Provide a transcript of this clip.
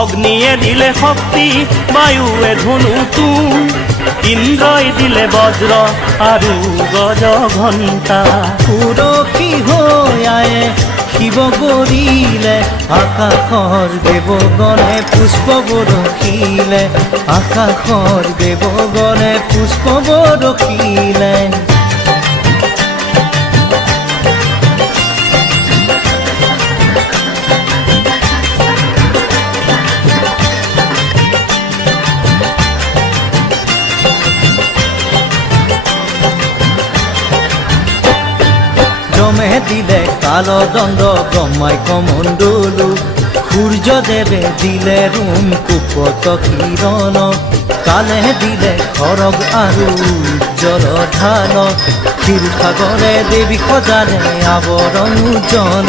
অগ্নিয়ে দিলে শক্তি, বায়ুৱে ধনু তুম, ইন্দ্ৰই দিলে বজ্ৰ আৰু গজ ঘণ্টা। সুৰক্ষী হৈ আয়ে শিৱ গৰিলে, আকাশৰ দেৱগণে পুষ্প বৰষিলে, আকাশৰ দেৱগণে পুষ্প বৰষিলে। যমে দিলে কালদণ্ড, ব্রহ্মাই কমণ্ডলু, সূর্যদেবে দিলে রুম কুপত কিরণ, কালে দিলে খড়গ আৰু উজ্জ্বল ঢাল, ক্ষীরসাগরে দেবী সজালে আবরণ জন।